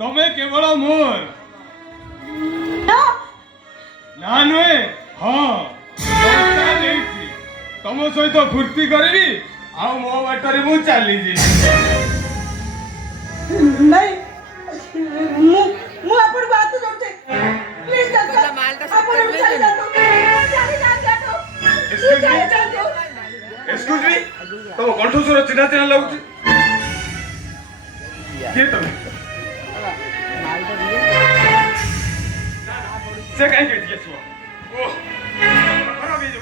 तमे केवल मोर ना नुहे हाँ तुम सहित फूर्ति करी आ मो बाटर मु चली नहीं मु अपन बात जोड़ते प्लीज डॉक्टर अपन चली जाओ एक्सक्यूज मी तुम कंठ स्वर चिन्हा चिन्हा लगुच किए तुम से कहीं के दिए छुआ ओ खराब है जो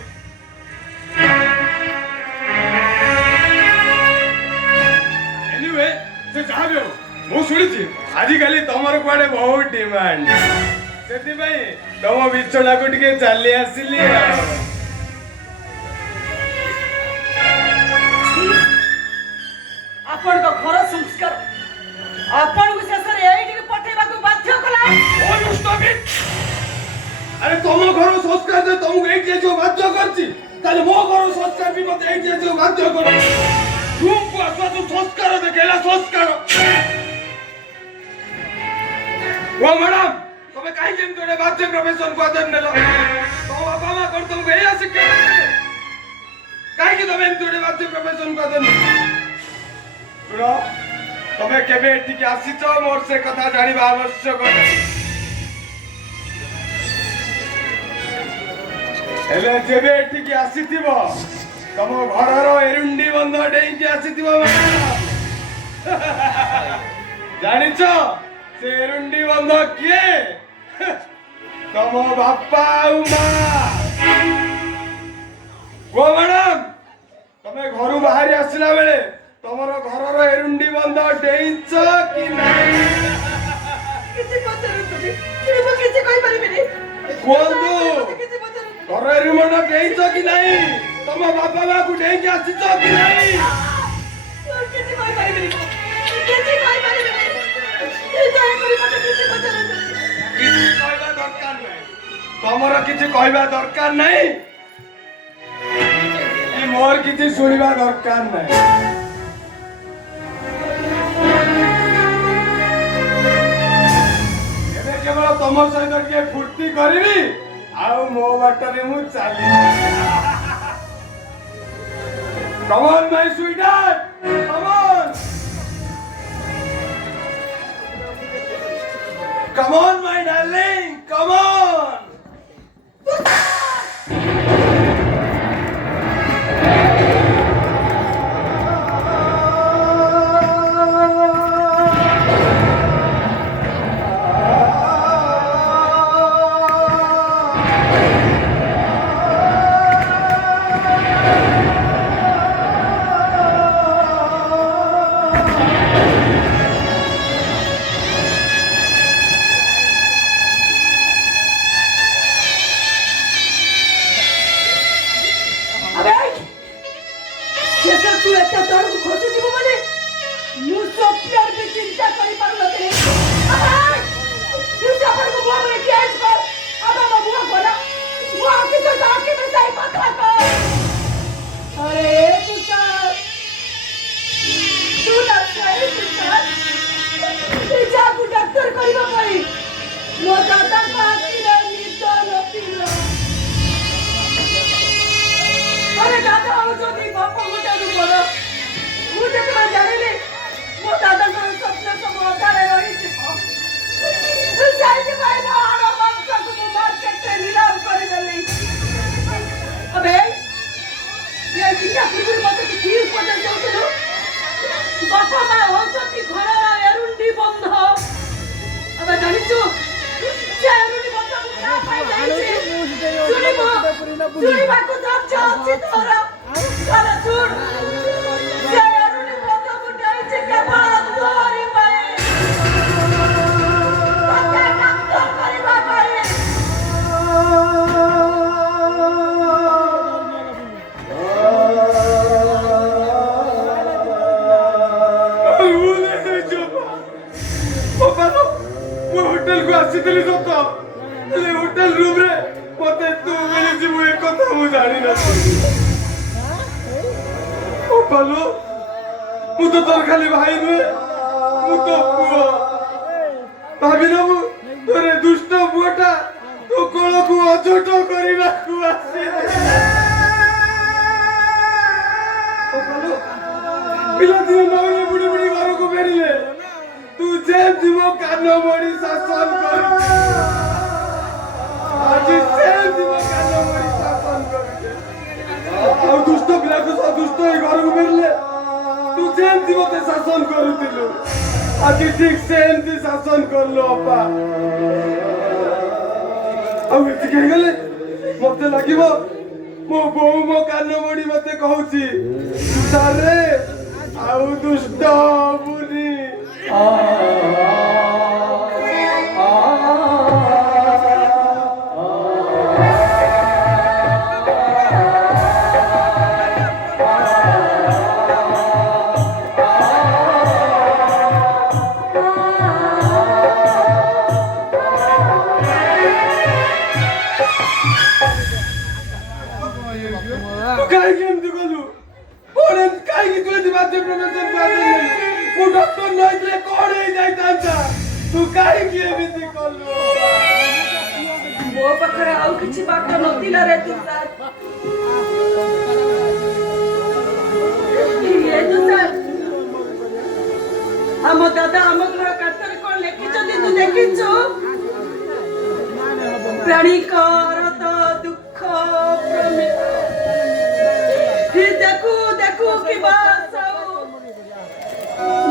एनीवे से जहाँ भी हो मु शुणी आजिकल तुमर कुआडे बहुत डिमांड से तुम बिछड़ा को टिके चली आसिली अपन को घर संस्कार अपन को शेष रे एठी के पठेबा को बाध्य कला ओ दुष्टमी अरे तुम घर संस्कार जे तुमको एठी जो बाध्य करछि ताले मो घर संस्कार भी मते एठी जो बाध्य कर तुमको असवा जो संस्कार देखेला संस्कार ओ मैडम तमे काहे केम तोरे बाध्य प्रोफेशन को आदर नेला तो बाबा मा कर तुमको एया शिक्षा काहे कि तमे तोरे बाध्य प्रोफेशन को आदर सुनो तमे केबे एठी के आसीच मोर से कथा जानिबा आवश्यक हेले जेबे एठी के आसीथिबो तम घरर एरुंडी बंध डेई के आसीथिबो जानिछ से एरुंडी बंध किए तम बापा उमा ओ मैडम तमे घरु बाहरी आसिला बेले तमरो घरर एरुंडी बंध डेइछ कि नाही किछि पचरु तुझे किछि किछि कहि परिबिनी कोंदु घर एरुंडी डेइछ कि नाही तम बापा बा को डेइ के आसीछ कि नाही किछि कहि परिबिनी किछि कहि परिबिनी दया करि मते किछि पचरु किछि कहबा दरकार नाही तमर किछि कहबा दरकार नाही कि मोर किछि सुनिबा दरकार नाही केवल तुम सहित टे फूर्ति करी आउ मो बाटर मु चली come on my sweetheart come on my darling come on hotel room रे मते तू मिली जीवु एक कथा मु जानि ना ओ पालो मु तो तोर खाली भाई नुहे मु तो पुआ ସେମିତି ମୋ କାନ ମୋଡ଼ି ଶାସନ କରୁଛି। ଆଜି ସେମିତି ମୋ କାନ ମୋଡ଼ି ଶାସନ କରୁଛି। ଆଉ ଦୁଷ୍ଟ ପିଲାକୁ ଦୁଷ୍ଟ ହେଇ ଘରକୁ ଫେରିଲେ ତୁ ଯେମିତି ମତେ ଶାସନ କରୁଥିଲୁ ଆଜି ଠିକ ସେମିତି ଶାସନ କଲୁ ଅପା। ଆଉ ଏତିକି ହେଇଗଲେ ମତେ ଲାଗିବ ମୋ ବୋଉ ମୋ କାନ ମୋଡ଼ି ମତେ କହୁଛି ସାରେ ଆଉ ଦୁଷ୍ଟ ହବୁନି। କାହିଁକି ଏମିତି କଲୁ? କଣ କାହିଁକି ତୁ ଏଠି ବାଧ୍ୟ ପ୍ରଫେସର ମୁଁ ଡକ୍ଟର ନହେଇଥିଲେ କଣ ହେଇଯାଇଥାନ୍ତା? ତୁ କାହିଁକି ଏମିତି କଲୁ? ମୋ ପାଖରେ ଆଉ କିଛି ବାଟ ନଥିଲା ରେ ତୁଷାର। ଇଏ ତୁଷାର ଆମ ଦାଦା ଆମ ଘର କାନ୍ଥରେ କଣ ଲେଖିଛନ୍ତି ତୁ ଦେଖିଛୁ? ପ୍ରାଣୀଙ୍କର ତ ଦୁଃଖ ପ୍ରମିତ ଦେଖୁ ଦେଖୁ କି ବାସ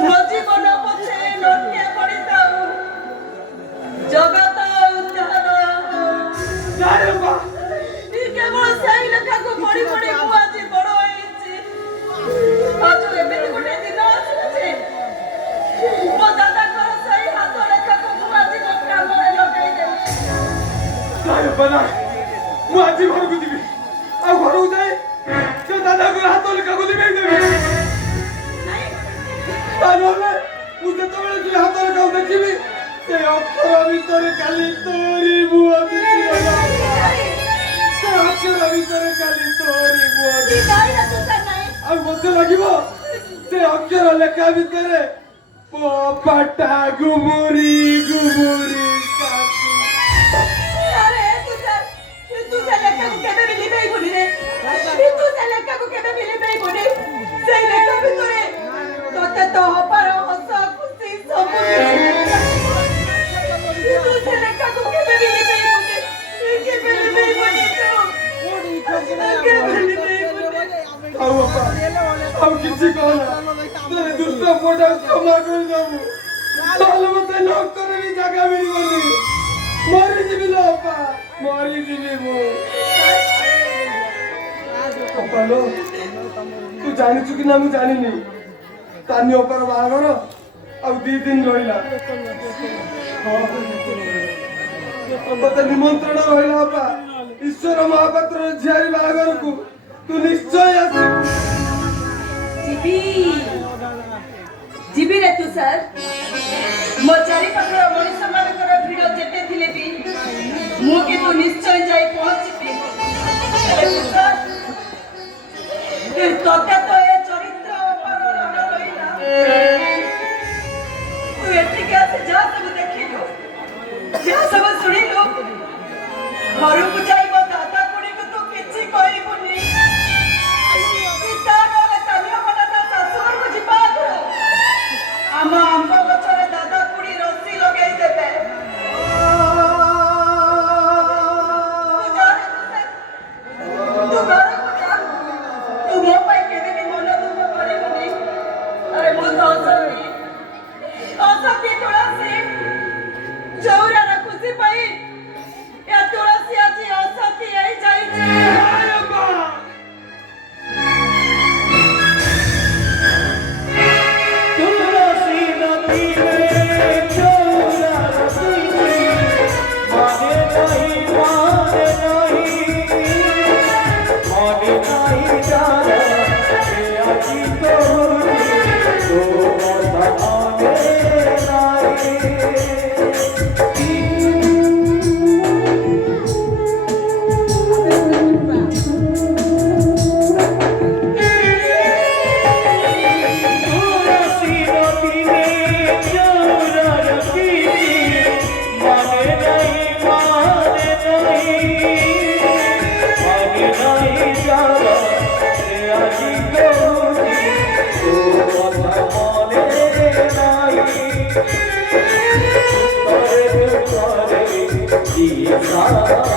ମୋ ଜୀବନ ପଛେ ଲଢିଏ ପଡ଼ିଥାଉ ଜଗତ ଉଦ୍ଧାର କେବଳ ସେଇ ଲେଖାକୁ ପଢି ପଢି ମୁଁ ଆଜି ବଡ ହେଇଛି। ଆଜି ଏମିତି ଗୋଟେ ଦିନ ଆସୁଛି ମୋ ଦାଦାଙ୍କର ସେଇ ହାତ ଲେଖାକୁ ମୁଁ ଆଜି ମୋ କାମରେ ଲଗେଇଦେବି। ମୁଁ ଆଜି ଘରକୁ ଯିବି ଆଉ ଘରକୁ ଯାଇ ସେ ଦାଦାକୁ ହାତ ଲେଖାକୁ ଲିଭେଇ ଦେବି। ନହେଲେ ମୁଁ ଯେତେବେଳେ ସେ ହାତ ଲେଖାକୁ ଦେଖିବି ସେ ଅକ୍ଷର ଭିତରେ ଖାଲି ତୋରି ମୁହଁ ଦିଶିବ। ସେ ଅକ୍ଷର ଭିତରେ ଖାଲି ତୋରି ମୁହଁ ଆଉ ମତେ ଲାଗିବ ସେ ଅକ୍ଷର ଲେଖା ଭିତରେ ପୋପାଟା ଗୁମୁରି ଗୁମୁରି ତୁ ସେ ଲେଖାକୁ କେବେ ବି ଲିଭେଇବୁନି ରେ। ତୁ ସେ ଲେଖାକୁ କେବେ ବି ଲିଭେଇବୁନି। ସେଇ ଲେଖା ଭିତରେ ତତେ ତ ହବାର ହସ ଖୁସି ସବୁ ତୁ ସେ ଲେଖାକୁ କେବେ ବି ଲିଭେଇବୁନି। କେବେ ଲିଭେଇବୁନି କେବେ ଲିଭେଇବୁନି। ଆଉ ବାପା ଆଉ କିଛି କହନା ତୋର ଦୁଷ୍ଟ ପୁଅଟା କ୍ଷମା କରିଦବୁ ନହେଲେ ମତେ ନର୍କରେ ବି ଜାଗା ମିଳିବନି। ମରିଯିବି ଲୋ ବାପା ମରିଯିବି ମୁଁ। ଅପାଲୋ ତୁ ଜାଣିଛୁ କି ନା ମୁଁ ଜାଣିନି ତାନି ଅପାର ବାହାଘର ଆଉ 2 ଦିନ ରହିଲା। ତତେ ନିମନ୍ତ୍ରଣ ରହିଲା ଅପା ଈଶ୍ୱର ମହାପାତ୍ର ଝିଆରୀ ବାହାଘରକୁ ତୁ ନିଶ୍ଚୟ ଆସିବୁ। ଯିବି ରେ ତୁଷାର। ମୋ ଚାରିପାଖର ମଣିଷ ମାନଙ୍କର ଭିଡ଼ ଯେତେ ଥିଲେ ବି ମୁଁ କିନ୍ତୁ ନିଶ୍ଚୟ ଯାଇ ପହଞ୍ଚିବି। ତତେ ତ ଏ ଚରିତ୍ର ଅପାର ରାଣ ରହିଲା। ତୁ ଏଠିକି ଆସି ଯାହା ସବୁ ଦେଖିଲୁ ଯାହା ସବୁ ଶୁଣିଲୁ ଘରକୁ ଯାଇ ମୋ ଦାଦା ଖୁଡିକୁ ତୁ କିଛି କହିବୁନି। ଆମ ଆମ୍ବ ଗଛରେ ଦାଦା ଖୁଡି ରସି ଲଗେଇ ଦେବେ। ତୁ ଘରକୁ ଯା। ତୁ ମୋ ପାଇଁ କେବେ ବି ମନ ଦୁଃଖ କରିବୁନି। ଆରେ ମୁଁ ତ ଅସତୀ ତୁଳସୀ ଚଉରାର ଖୁସି ପାଇଁ ଏ ତୁଳସୀ ଆଜି ଅସତୀ ହେଇଯାଇଛି। Hãy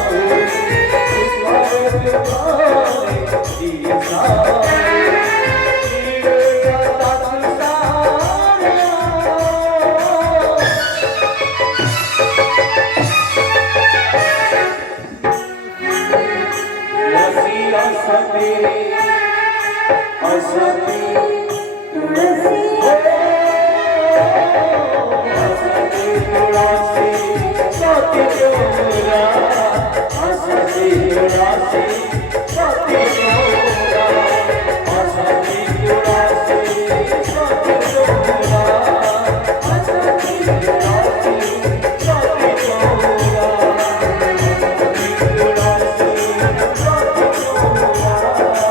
subscribe cho kênh Ghiền Mì Gõ để không bỏ lỡ